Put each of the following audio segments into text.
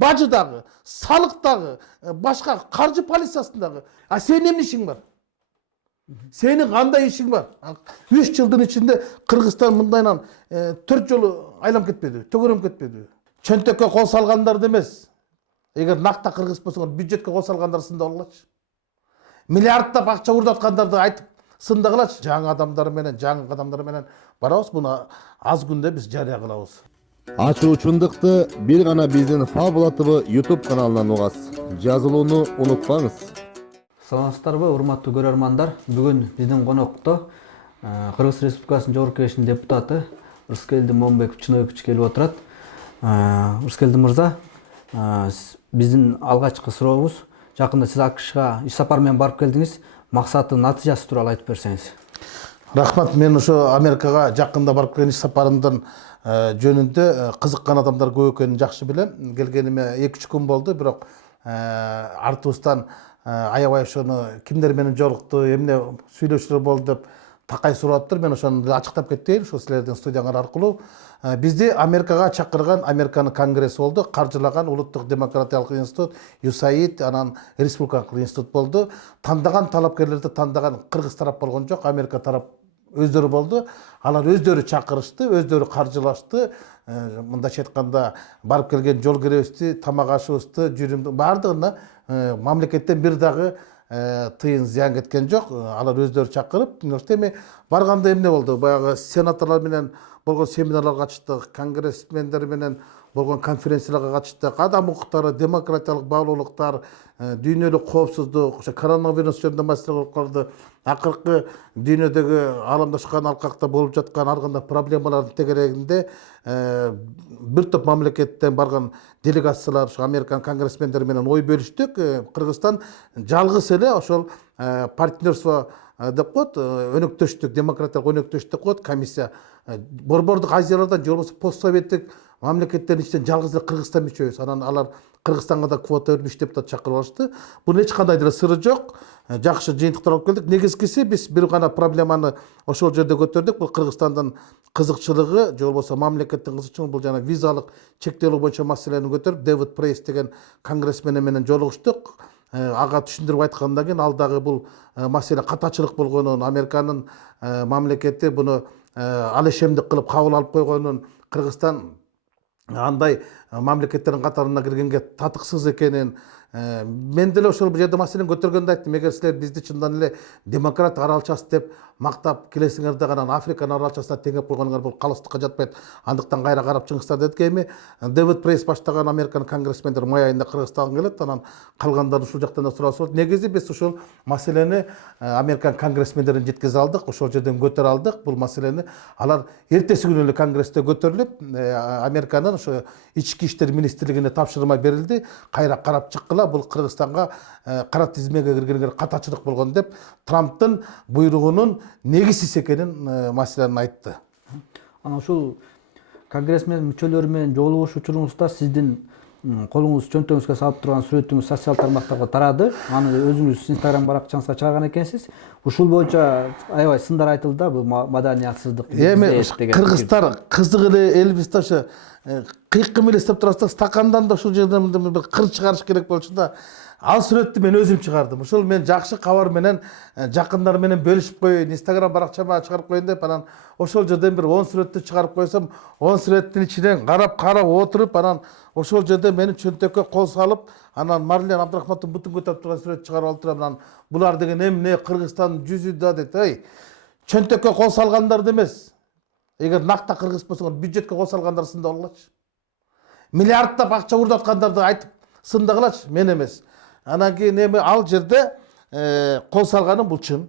бажыдағы, салықтағы, башқа қаржы полициясындағы. А сен эмне ишиң бар? Сенің қандай ишиң бар? 3 жылдың ішінде Қырғызстан мындайынан 4 жолы айлам кетпеді, төгөрөм кетпеді. Чөнтөккө қол салғандарды емес. Егер нақта Қырғыз болсаңар, бюджетке қол салғандар сында болғылачы. Миллиардтап ақша урдатқандарды айтып сында қылачы. Жаңы адамдар менен барабыз, бұны аз күнде біз жария кылабыз. Ачуучундукты бир гана биздин Фабула ТВ YouTube каналынан угасыз. Жазылууну унутпаңыз. Саламатсыздарбы, урматтуу көрөрмандар. Бүгүн биздин конокто Кыргыз Республикасынын Жогорку Кеңешинин депутаты Рыскелди Момбеков Чыныгыч келип отурат. Рыскелди мырза, биздин алгачкы сурообуз, жакында сиз АКШга иш сапар менен барып келдиңиз. Максаты, натыйжасы тууралуу айтып берсеңиз. Рахмат, мен ошо Америкага жакында барып келген иш сапарымдын жөнүндө кызыккан адамдар көп экенин жакшы билем. Келгениме 2-3 күн болду, бирок артыбыздан аябай ошону кимдер менен жолукту, эмне сүйлөшүүлөр болду деп такай сураттыр. Мен ошону ачыктап кетейин, ошо силердин студияңар аркылуу. Бизди Америкага чакырган Американын конгресси болду, каржылаган Улуттук демократиялык институт, USAID, анан Республикалык институт болду. Тандаган талапкерлерди тандаган Кыргыз тарап болгон жок, Америка тарап өздөрү болду. Алар өздөрү чакырышты, өздөрү каржылашты. Мындайча айтканда, барып келген жол киребизди, тамак ашыбызды, жүрүмдү бардыгына мамлекеттен бир дагы тыйын зыян кеткен жок. Алар өздөрү чакырып, эми барганда эмне болду? Баягы сенаторлор менен болгон семинарларга катыштык, конгрессмендер менен болгон конференцияларга катыштык, адам укуктары, демократиялык баалуулуктар, дүйнөлүк коопсуздук, ошо коронавирус жөнүндө маселелер калды. Акыркы дүйнөдөгү аламдашкан алкакта болуп жаткан ар кандай проблемалардын тегерегинде бир топ мамлекеттен барган делегациялар, ошо Американ конгрессмендери менен ой бөлүштүк. Кыргызстан жалгыз эле ошол партнерство деп коет, өнөктөштүк, демократиялык өнөктөштүк деп коет комиссия. Борбордук Азиялардан же болбосо постсоветтик мамлекеттердин ичинен жалгыз эле Кыргызстан мүчөбүз. Анан алар Кыргызстанга да квота берип депутат чакырып алышты. Бунун эч кандай деле сыры жок. Жакшы жыйынтыктар алып келдик. Негизгиси биз бир гана проблеманы ошол жерде көтөрдүк. Бул Кыргызстандын кызыкчылыгы, же болбосо мамлекеттин кызыкчылыгы, бул жана визалык чектелүү боюнча маселени көтөрүп, Дэвид Прейс деген конгрессмен менен жолугуштук. Ага түшүндүрүп айткандан кийин ал дагы бул маселе катачылык болгонун, Американын мамлекети буну алешемдик кылып кабыл алып койгонун, Кыргызстан андай мамлекеттердин катарына киргенге татыксыз экенин, мен деле ошол жерде маселени көтөргөндө айттым. Эгер силер бизди чындан эле демократ аралчасы деп мактап келесиңерде гана Африканын аралчасына теңеп койгонуңар бул калыстыкка жатпайт. Андыктан кайра карап чыгыңыздар дедик. Эми Дэвид Прейс баштаган Американ конгрессмендер май айында Кыргызстанга келет, анан калгандары ушул жактан да сурашып атат. Негизи биз ушул маселени Американ конгрессмендерин жеткизе алдык, ошол жерден көтөрө алдык. Бул маселени алар эртеси күнү эле конгрессте көтөрүлүп, Американын ошо ички иштер министрлигине тапшырма берилди. Кайра карап чыккыла, бул Кыргызстанга кара тизмеге киргенге катачылык болгон деп Трамптын буйругунун негизсиз экенин маселени айтты. Анан ушул конгрессмен мүчөлөрү менен жолугуш учуруңузда сиздин колуңуз чөнтөгүңүзгө салып турган сүрөтүңүз социал тармактарга тарады. Аны өзүңүз Instagram баракчаңызга чыгарган экенсиз. Ушул боюнча аябай сындар айтылды да, бул маданиятсыздык. Эми кыргыздар кызык эле элбизде ошо кыйкым эле издеп турасыздар, стакандан да ушул жерден бир кыр чыгарыш керек болчу да. Ал сүрөттү мен өзүм чыгардым. Ушул мен жакшы кабар менен жакындар менен бөлүшүп коеюн, Instagram баракчама чыгарып коеюн деп, анан ошол жерден бир 10 сүрөттү чыгарып койсом, 10 сүрөттүн ичинен карап отуруп, анан ошол жерде менин чөнтөккө кол салып, анан Марлен Абдрахмановдун бутун көтөрүп турган сүрөт чыгарып алып турам. Анан булар деген эмне, Кыргызстан жүзү да дейт. Чөнтөккө кол салгандарды эмес. Эгер накта Кыргыз болсоңор, бюджетке кол салгандар сында болгулачы. Миллиардтап акча урдаткандарды айтып сында кылачы, мен эмес. Анан кийин эми ал жерде кол салганым бул чын.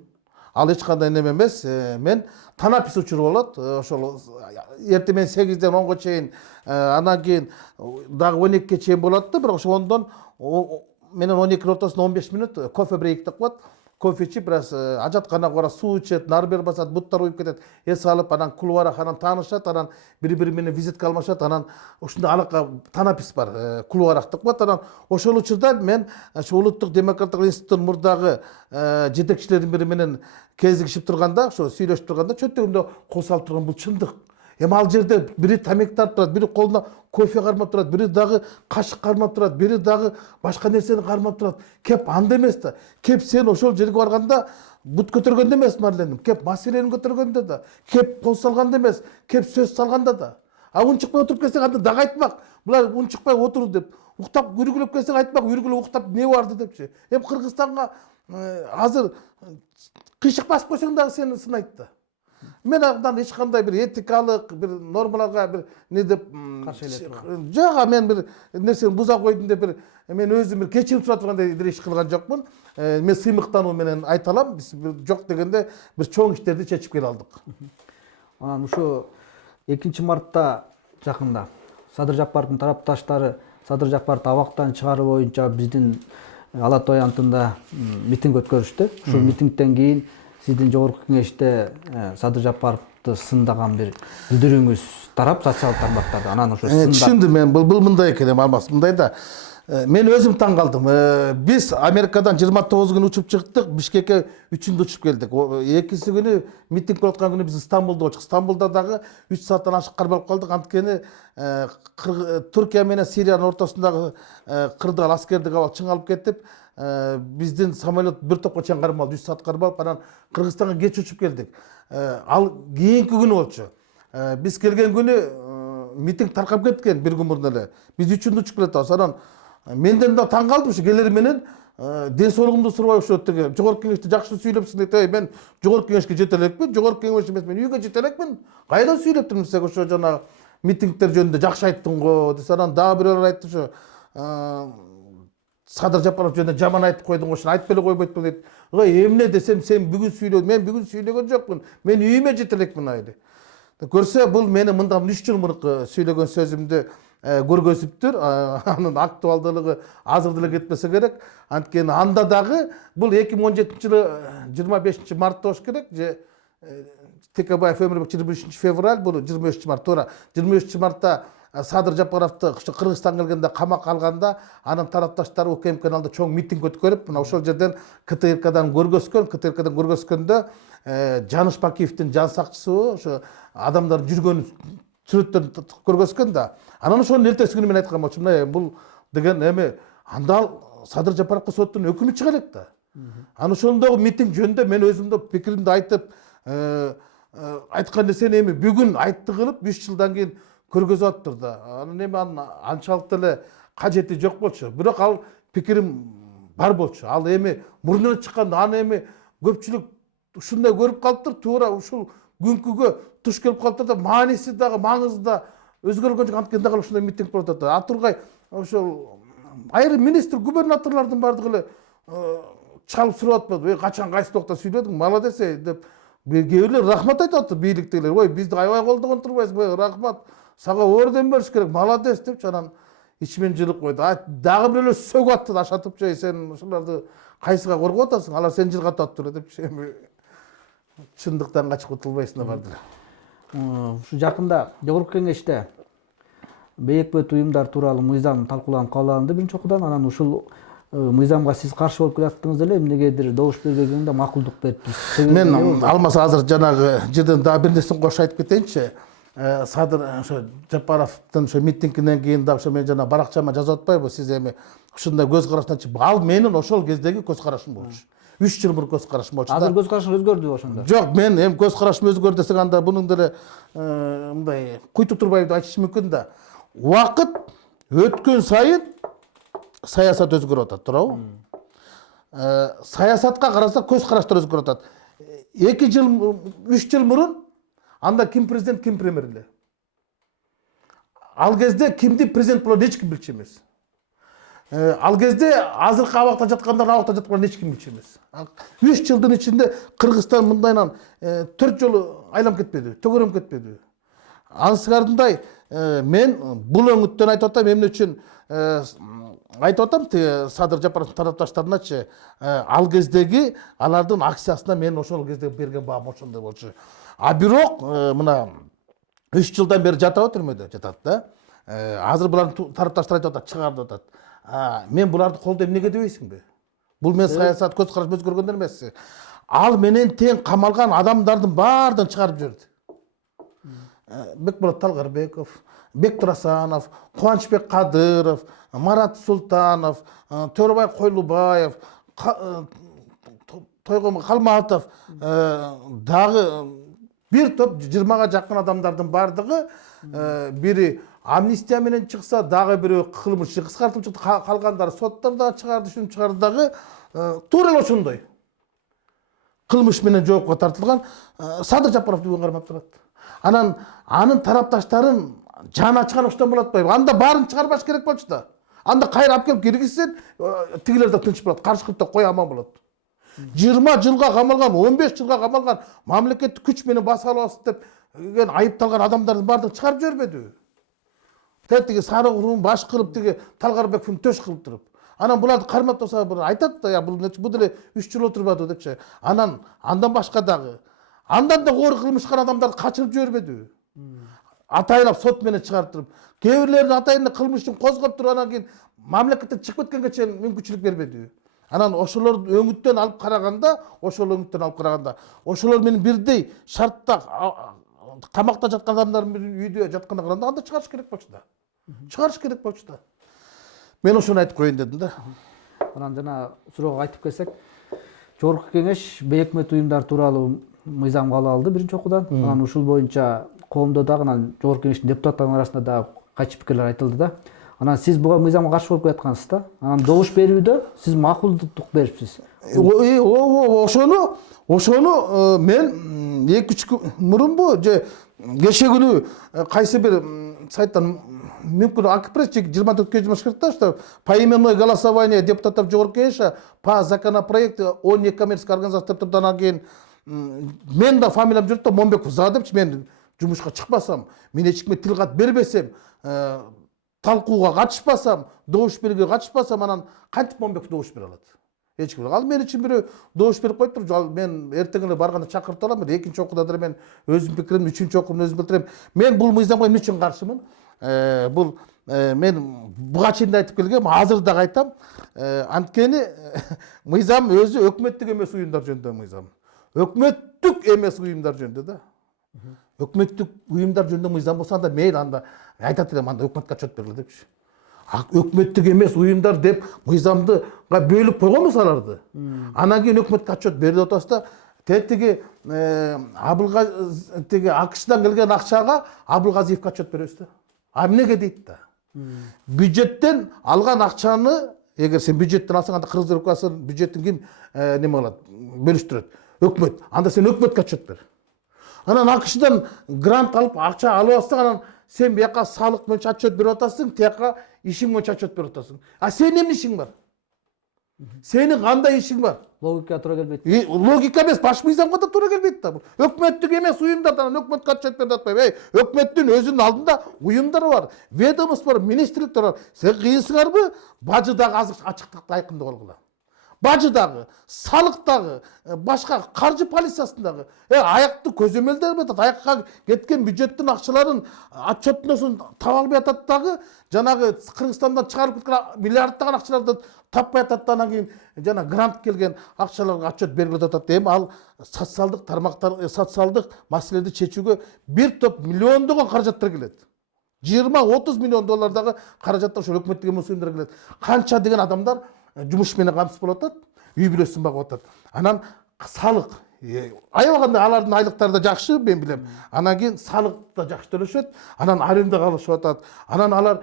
Ал эч кандай неме эмес. Мен танапис учуру болот. Ошол эртең менен 8ден 10го чейин, анан кийин дагы 12ге чейин болот да, бирок ошо 10дон менен 12 ортосунда 15 мүнөт кофе брейк деп коет. Кофе ичип, бираз ажатканага барат, суу ичет, нарбер басат, буттар уюп кетет, эс алып, анан кулуараханан таанышат, анан бири-бири менен визитка алмашат, анан ушундай алака танапис бар, кулуарах деп коет. Анан ошол учурда мен ошо Улуттук демократиялык институттун мурдагы жетекчилердин бири менен кезигишип турганда, ошо сүйлөшүп турганда чөнтөгүмдө кол салып турган бул чындык. Эми ал жерде бири тамек тартып турат, бири колуна кофе кармап турат, бири дагы кашык кармап турат, бири дагы башка нерсени кармап турат. Кеп анда эмес да. Кеп сен ошол жерге барганда бут көтөргөндө эмес Марленим, кеп маселени көтөргөндө да, кеп кол салганда эмес, кеп сөз салганда да. А унчукпай отуруп келсең анда дагы айтмак. Булар унчукпай отур деп. Уктап үргүлөп келсең айтмак, үргүлөп уктап не барды депчи. Эми Кыргызстанга азыр кыйшык басып койсоң дагы сени сынайт да. Мен андан эч кандай бир этикалык бир нормаларга бир не деп каршы эле турган. жок, мен бир нерсени буза койдум деп бир мен өзүм бир кечирим сурап тургандай бир иш кылган жокмун. Мен сыймыктануу менен айта алам. Биз жок дегенде бир чоң иштерди чечип келе алдык. Анан ушу 2 мартта жакында Садыр Жапаровдун тарапташтары Садыр Жапаровду абактан чыгаруу боюнча биздин Ала Той антында митинг өткөрүштү. Ушул митингден кийин сиздин жогорку кеңеште Садыр Жапаровду сындаган бир билдирүүңүз тарап социалдык тармактарда. Анан ошо Түшүндүм мен. Бул мындай экен, Алмаз. Мындай да. Мен өзүм таң калдым. Биз Америкадан 29 күн учуп чыктык, Бишкекке 3-үндө учуп келдик. Экинчи күнү митинг болуп аткан күнү биз Стамбулда болчук. Стамбулда дагы 3 сааттан ашык кармалып калдык. Анткени Түркия менен Сириянын ортосундагы кырдаал аскердик абал чыңалып кетип, биздин самолет бир топко чейин кармалды, 3 саат кармалып, анан Кыргызстанга кеч учуп келдик. Ал кийинки күнү болчу. Биз келген күнү митинг таркап кеткен бир күн мурун эле. Биз 3-үндө учуп келатабыз. Анан менден да таң калдым, ушу келери менен ден соолугумду сурабай ушу теге жогорку кеңеште жакшы сүйлөпсүң дейт. Мен жогорку кеңешке жете элекмин, жогорку кеңеш эмес, мен үйгө жете элекмин. Кайдан сүйлөптүм сага ошо жанагы митингдер жөнүндө жакшы айттың го десе, анан дагы бирөөлөр айтты ушу Садыр Жапаров жөнүндө жаман айтып койдуң, ошону айтып эле койбойт дейт. Эмне десем, сен бүгүн сүйлөдүң. Мен бүгүн сүйлөгөн жокмун. Мен үйүмө жете элекмин айли. Көрсө, бул менин мындан 3 жыл мурунку сүйлөгөн сөзүмдү көргөзүптүр. Анын актуалдуулугу азыр деле кетпесе керек. Анткени анда дагы бул 2017-жылы 25 мартта болуш керек же Текебаев Өмүрбек 23 февраль, бул 23 март туура. 23 мартта Садыр Жапаровду ушу Кыргызстанга келгенде камакка алганда, анын тарапташтары УКМК алды чоң митинг өткөрүп, мына ошол жерден КТРКдан көргөзгөндө Жаныш Бакиевдин жан сакчысы ошо адамдардын жүргөн сүрөттөрүн көргөзгөн да. Анан ошонун эртеси күнү мен айткан болчумун, бул деген эми анда Садыр Жапаровго соттун өкүмү чыга элек да. Анан ошондогу митинг жөнүндө мен өзүмдө пикиримди айтып, айткан нерсени эми бүгүн айтты кылып 3 жылдан кийин көргөзүп атыптыр да. Анан эми анчалык деле кажети жок болчу. Бирок ал пикирим бар болчу. Ал эми мурунан чыкканда аны эми көпчүлүк ушундай көрүп калыптыр, туура ушул күнкүгө туш келип калыптыр да, мааниси дагы маңызы да өзгөргөн жок. Анткени дагы ушундай митинг болуп атат. А тургай ошол айрым министр, губернаторлордун бардыгы эле чалып сурап атпады. Качан кайсы токто сүйлөдүң, молодец деп. Кээ бирлер рахмат айтып атты, бийликтегилер. Бизди аябай колдогон турбайсыз, рахмат. Сага орден бериш керек, молодец депчи. Анан ичимен жылып койду. Дагы бирөөлөр сөгүп атты, ашатып, сен ушуларды кайсыга коргоп атасың? Алар сени жылгатып атыптыр депчи. Эми чындыктан качып кутулбайсың барды. Ушу жакында жогорку кеңеште бейекбет уюмдар тууралуу мыйзам талкууланып кабыл алынды биринчи окуудан. Анан ушул мыйзамга сиз каршы болуп келаттыңыз эле, эмнегедир добуш бербегенде макулдук берипсиз. Мен алмаса азыр жанагы жерден дагы бир нерсени кошуп айтып кетейинчи. Садыр ошо Жапаровдун ошо митингинен кийин дагы ошо мен жана баракчама жазып атпайбы, сиз эми ушундай көз карашынан чыгып, ал менин ошол кездеги көз карашым болчу. 3 жыл мурун көз карашым болчу. Азыр көз карашың өзгөрдүбү ошондо? Жок, мен эми көз карашым өзгөрдү десең анда бунун деле мындай куйтуп турбайбы деп айтыш мүмкүн да. Убакыт өткөн сайын саясат өзгөрүп атат, туурабы? Саясатка караса көз караштар өзгөрүп атат. 2 жыл, 3 жыл мурун анда ким президент, ким премьер эле. Ал кезде кимди президент болот эч ким билчү эмес. Ал кезде азыркы абакта жаткандар абакта жаткандар эч ким билчү эмес. 3 жылдын ичинде Кыргызстан мындайынан 4 жолу айланып кетпеди, төгөрөм кетпеди. Анысы ардындай мен бул өңүттөн айтып атам, эмне үчүн айтып атам, Садыр Жапаровдун тарапташтарыначы ал кездеги алардын акциясына мен ошол кезде берген баам ошондой болчу. А бирок мына 3 жылдан бери жатабы түрмөдө жатат да. Азыр булардын тарапташтары айтып атат, чыгарды атат. Мен буларды колдойм эмнеге дебейсиңби? Бул мен саясат көз караш өзгөргөндөр эмес. Ал менен тең камалган адамдардын баардыгын чыгарып жиберди. Бекболот Талгарбеков, Бектур Асанов, Кубанычбек Кадыров, Марат Султанов, Төрөбай Койлубаев, Тойгон Калматов, дагы бир топ 20-га жакын адамдардын бардыгы бири амнистия менен чыкса, дагы бири кылмыш кыскартылып чыкты, калгандары соттарда чыгарды, ушинтип чыгарды дагы туура эле ошондой кылмыш менен жоопко тартылган Садыр Жапаров бүгүн кармап турат. Анан анын тарапташтарын жаны ачкан оштон болот атпайбы? Анда баарын чыгарбаш керек болчу да. Анда кайра алып келип киргизсен, тигилер да тынч болот, каршы кылып да кой аман болот. 20 жылга камалган, 15 жылга камалган, мамлекеттик күч менен баса алабыз деп айыпталган адамдардын баардыгын чыгарып жибербедиби? Тиги сары урун баш кылып, тиги Талгарбековдун төш кылып туруп. Анан буларды кармап турса, айтат да, бул деле 3 жыл отурбады депчи. Андан башка дагы андан да оор кылмышкан адамдарды качырып жибербедиби? Атайынап сот менен чыгарып туруп, кээ бирлерин атайын кылмыштын козгоп туруп, анан кийин мамлекеттен чыгып кеткенге чейин мүмкүнчүлүк бербедиби? Анан ошолор өңүттөн алып караганда, ошолор менен бирдей шартта камакта жаткан адамдар менен үйдө жатканда караганда анда чыгарыш керек болчу да. Мен ошону айтып коеюн дедим да. Анан жана суроого айтып келсек, жогорку кеңеш бейөкмөт уюмдар тууралуу мыйзам кабыл алды биринчи окуудан. Анан ушул боюнча коомдо дагы, анан жогорку кеңештин депутаттарынын арасында дагы кайчы пикирлер айтылды да. Анан сиз буга мыйзамга каршы болуп келаткансыз да. Анан добуш берүүдө сиз макулдук берипсиз. Ошону мен 2-3 күн мурунбу же кеше күнү кайсы бир сайттан мүмкүн Акпресс 24-ке жумашкыртта, что поименное голосование депутаттар жогорку кеңеши по законопроекту о некоммерческой организации деп анан кийин мен да фамилиям жүрөт да, Момбеков За депчи, мен жумушка чыкпасам, мен эч кимге тил кат бербесем, талкууга катышпасам, добуш берүүгө катышпасам, анан кантип Момбеков добуш бере алат? Эч ким. Ал мен үчүн бирөө добуш берип коюп туруп, ал мен эртең эле барганда чакыртып алам, экинчи окууда да мен өзүмдүн пикиримди, үчүнчү окууда өзүм билдирем. Мен бул мыйзамга эмне үчүн каршымын? Бул мен буга чейин да айтып келгем, азыр дагы айтам. Анткени мыйзам өзү өкмөттүк эмес уюмдар жөнүндө мыйзам. Өкмөттүк эмес уюмдар жөнүндө да. Өкмөттүк уюмдар жөнүндө мыйзам болсо анда мейли, анда айтат элем, анда өкмөткө отчет берилет депчи. Өкмөттүк эмес уюмдар деп мыйзамды бөлүп койгонбуз аларды. Анан кийин өкмөткө отчет берилип атабыз да. Тиги АКШдан келген акчага Абылгазиевге отчет беребиз да. А эмнеге дейт да? Бюджеттен алган акчаны, эгер сен бюджеттен алсаң, анда Кыргыз Республикасынын бюджетин ким неме кылат? Бөлүштүрөт. Өкмөт. Анда сен өкмөткө отчет бер. Анан АКШдан грант алып, акча алып алсаң, анан сен бияка салык боюнча отчет берип атасың, тияка ишиң боюнча отчет берип атасың. А сенин эмне ишиң бар? Сенин кандай ишиң бар? Логика туура келбейт. Логика эмес, баш мыйзамга да туура келбейт да. Өкмөттүк эмес уюмдардан өкмөткө отчет берип атпайбы. Өкмөттүн өзүнүн алдында уюмдары бар, ведомство бар, министрликтер бар. Сен кыйынсыңарбы? Бажы дагы азыр ачыктыкты айкындап алгыла. Бажы дагы, салык дагы, башка каржы полициясындагы аякты көзөмөлдөр атат, аякка кеткен бюджеттин акчаларын отчетносун таба албай атат дагы, жанагы Кыргызстандан чыгарып кеткен миллиарддаган акчаларды таппай атат да, анан кийин жана грант келген акчаларга отчет берилип атат. Эми ал социалдык тармактар, социалдык маселелерди чечүүгө бир топ миллиондогон каражаттар келет. 20-30 миллион доллардагы каражаттар ошол өкмөттүк эмес уюмдарга келет. Канча деген адамдар жумуш менен камсыз болуп атат, үй бүлөсүн багып атат. Анан салык, аябаганда алардын айлыктары да жакшы, мен билем. Анан кийин салык да жакшы төлөшөт, анан арендага алышып атат. Анан алар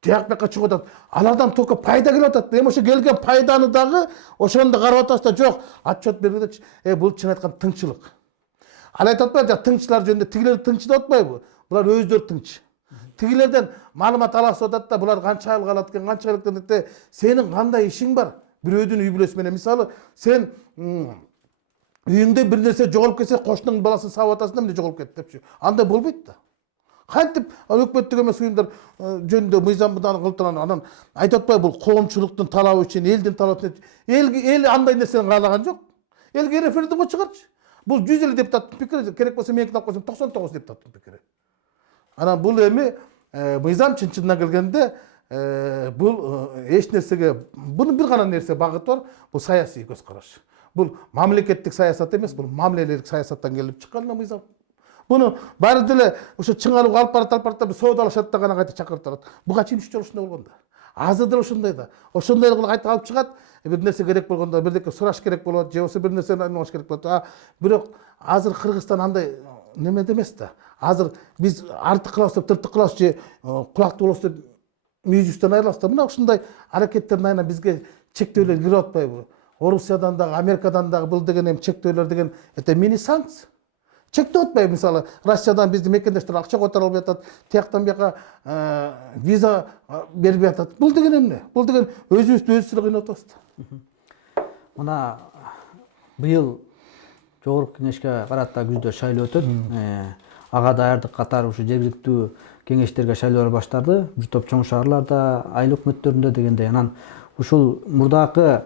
тияк бияка чыгып атат. Алардан только пайда келип атат. Эми ошо келген пайданы дагы ошону да карап атасыз да, жок, отчет бергенде бул чын айткан тыңчылык. Ал айтып атпайбы, тыңчылар жөнүндө тигилер тыңчы деп атпайбы? Булар өздөрү тыңчы. Тигилерден маалымат аласыз атат да, булар канча айлык алат экен, канча айлык деп, сенин кандай ишиң бар? Бирөөдүн үй бүлөсү менен, мисалы, сен үйүңдө бир нерсе жоголуп кетсе, кошунуң баласын сабап атасың да, эмне жоголуп кетти депчи. Андай болбойт да. Кантип өкмөттүк эмес уюмдар жөнүндө мыйзамдан кылтыран, анан айтып атпайбы, бул коомчулуктун талабы үчүн, элдин талабы үчүн. Эл андай нерсени каалаган жок. Элге референдумга чыгарчы. Бул 100 эле депутаттын пикири, керек болсо меникин алып койсом 99 депутаттын пикири. Анан бул эми мыйзам чын-чынына келгенде бул эч нерсеге, бунун бир гана нерсе багыты бар, бул саясий көз караш. Бул мамлекеттик саясат эмес, бул мамилелик саясаттан келип чыккан мыйзам. Bunu баары деле ошо чыңалууга алып барат да соодалашат да гана кайта чакырып турат. Буга чейин 3 жолу ушундай болгон да. Азыр деле ошондой да. Ошондой кылып кайта алып чыгат. Бир нерсе керек болгондо бирдеке сураш керек болот, же болбосо бир нерсени айнаш керек болот. Бирок азыр Кыргызстан андай неме эмес да. Азыр биз артык кылабыз деп тыртык кылабыз же кулактуу болобуз деп мүйүзүбүздөн айырылабыз да. Мына ушундай аракеттердин айынан бизге чектөөлөр кирип атпайбы? Орусиядан дагы, Америкадан дагы бул деген эми чектөөлөр деген это мини санкция. Чектеп атпайбы? Мисалы, Россиядан биздин мекендештер акча которо албай атат, тияктан бияка виза бербей атат. Бул деген эмне? Бул деген өзүбүздү өзүбүз эле кыйнап атабыз да. Мына быйыл жогорку кеңешке карата күздө шайлоо өтөт. Ага даярдык катары ушу жергиликтүү кеңештерге шайлоолор башталды. Бир топ чоң шаарларда, айыл өкмөттөрүндө дегендей. Анан ушул мурдакы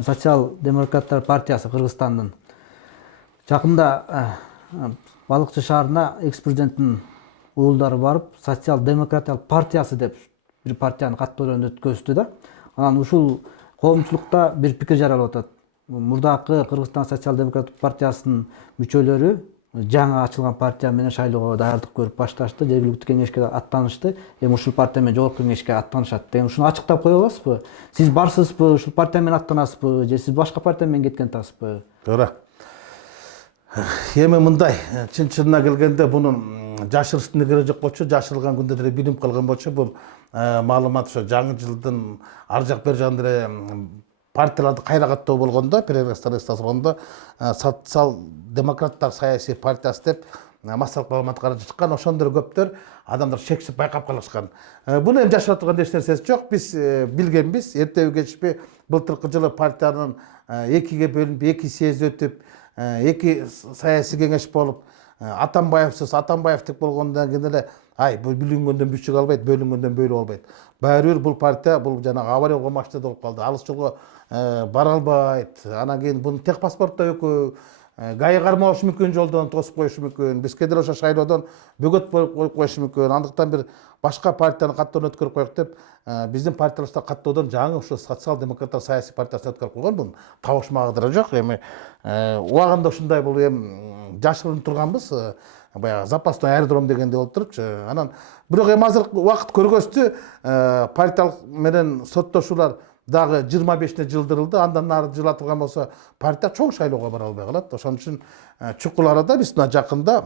социал-демократтар партиясы Кыргызстандын жакында Балыкчы шаарына экс-президенттин уулдары барып, социал-демократиялык партиясы деп бир партиянын каттоолорун өткөздү да. Анан ушул коомчулукта бир пикир жаралып атат. Мурдакы Кыргызстан социал-демократтык партиясынын мүчөлөрү жаңы ачылган партия менен шайлоого даярдык көрүп башташты, жергиликтүү кеңешке аттанышты. Эми ушул партия менен жогорку кеңешке аттанышат деген ушуну ачыктап кое аласызбы? Сиз барсызбы, ушул партия менен аттанасызбы, же сиз башка партия менен кеткен атасызбы? Туура. Эми мындай, чын-чынына келгенде бунун жашырыштын кереги жок болчу, жашырылган күндө деле билинип калган болчу. Бул маалымат ошо жаңы жылдын ар жак бер жагында деле партияларды кайра каттоо болгондо, перерастройство болгондо социал-демократтар саясий партиясы деп массалык маалымат каражы чыккан. Ошондо көптөр адамдар шексип байкап калышкан. Буну эми жашырып турган эч нерсеси жок. Биз билгенбиз, эртеби кечпи былтыркы жылы партиянын экиге бөлүнүп, эки съезд өтүп, эки саясий кеңеш болуп, Атамбаевсыз Атамбаевдик болгондон кийин эле бул бүлүнгөндөн бүчүк албайт, бөлүнгөндөн бөлүп албайт. Баары бир бул партия бул жанагы аварияга машта болуп калды. Алыс жолго бара албайт. Анан кийин буну тех паспортто экөө гайы кармалышы мүмкүн, жолдон тосуп коюшу мүмкүн. Бизге деле ошо шайлоодон бөгөт коюп коюшу мүмкүн. Андыктан бир башка партиянын каттоон өткөрүп коелук деп биздин партиялашта каттоодон жаңы ушу социал-демократтар саясий партиясын өткөрүп койгон. Бунун табышмагы деле жок. Эми убагында ушундай бул эми жашырынып турганбыз. Баягы запасной аэродром дегенде болуп турупчу. Анан бирок эми азыр убакыт көргөздү, партиялык менен соттошуулар дагы 25-не жылдырылды. Андан нары жылатылган болсо партия чоң шайлоого бара албай калат. Ошон үчүн чукул арада биз мына жакында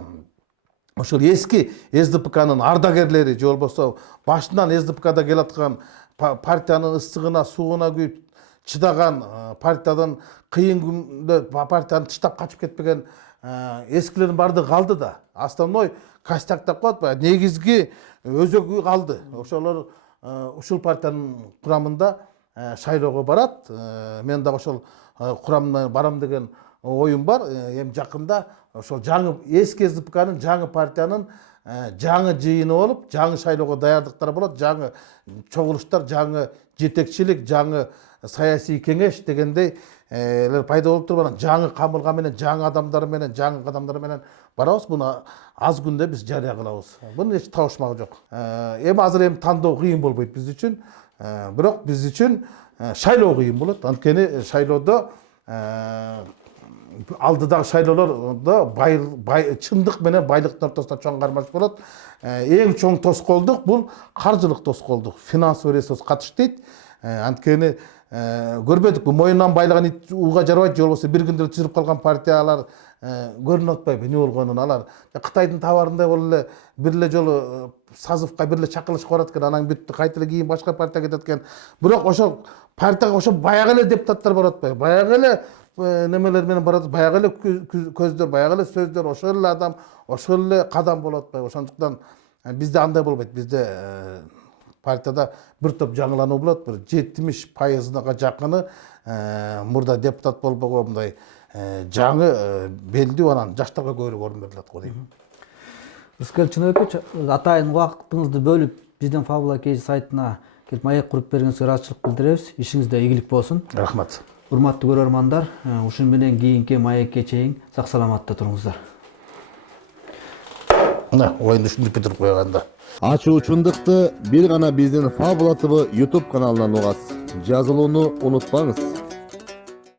ошол эски СДПКнын ардагерлери же болбосо башынан СДПКда келаткан партиянын ысыгына, сууна күйүп чыдаган, партиядан кыйын күндө партияны тыштап качып кетпеген эскилердин баардыгы калды да. Основной костяк деп коет, негизги өзөгү калды. Ошолор ушул партиянын курамында шайлоого барат. Мен дагы ошол курамына барам деген оюм бар. Эми жакында ошол жаңы эски СДПКнын жаңы партиянын жаңы жыйыны болуп, жаңы шайлоого даярдыктар болот, жаңы чогулуштар, жаңы жетекчилик, жаңы саясий кеңеш дегендей пайда болуп туруп, анан жаңы камылга менен, жаңы адамдар менен барабыз. Буну аз күндө биз жарыя кылабыз. Бунун эч табышмагы жок. Эми азыр тандоо кыйын болбойт биз үчүн. Бирок биз үчүн шайлоо кыйын болот. Анткени шайлоодо алдыдагы шайлоолордо чындык менен байлыктын ортосунда чоң кармаш болот. Эң чоң тоскоолдук бул каржылык тоскоолдук, финансовый ресурс катыш дейт. Анткени көрбөдүк, бул моюнан байлаган ит ууга жарбайт, же болбосо бир күндө түзүлүп калган партиялар көрүнүп атпайбы эмне болгонун. Алар Кытайдын товарындай болуп эле бир эле жолу сазывка бир эле чакылышып барат экен, анан бүттү, кайта эле кийин башка партия кетет экен. Бирок ошол партияга ошо баягы эле депутаттар барып атпайбы, баягы эле немелер менен барат, баягы эле көздөр, баягы эле сөздөр, ошол эле адам, ошол эле кадам болуп атпайбы. Ошондуктан бизде андай болбойт. Бизде партияда бир топ жаңылануу болот, бир 70%га жакыны мурда депутат болбогон мындай жаңы белдүү, анан жаштарга көбүрөөк орун берилет го дейм. Рыскел Чыныбекович, атайын убактыңызды бөлүп биздин Фабула Кей сайтына келип маек куруп бергениңизге ыраазычылык билдиребиз. Ишиңизде ийгилик болсун. Рахмат. Урматтуу көрөрмандар, ушун менен кийинки маекке чейин сак саламатта туруңуздар. Мына оюнду ушинтип бүтүрүп койганда. Ачуу чындыкты бир гана биздин Фабула ТV YouTube каналынан угасыз. Жазылууну унутпаңыз.